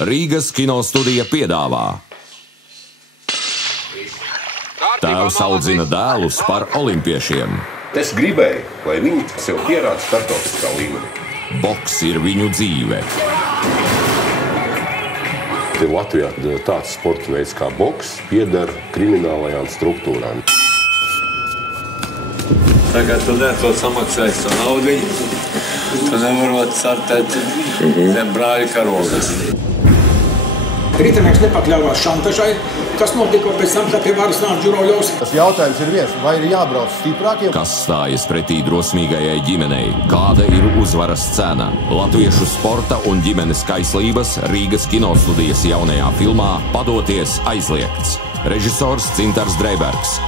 Rīgas kinostudija piedāvā. Tēvs audzina dēlus par olimpiešiem. Es gribēju, lai viņi sev pierāda starptautiskā līmenī. Boks ir viņu dzīve. Latvijā tāds sporta veids kā boks pieder kriminālajām struktūrām. Tagad tu neto samaksāji savu naudiņu, tu nevarot startēt zem brāļa karogas. Rītinieks nepakļāvās šantažai, kas notika pēc tam, kad pie varas nāca Džurovļovs. Tas jautājums ir viens, vai ir jābrauc stiprākiem? Kas stājas pretī drosmīgajai ģimenei? Kāda ir uzvaras cena? Latviešu sporta un ģimenes kaislības Rīgas kinostudijas jaunajā filmā Padoties aizliegts. Režisors Cintars Dreibergs.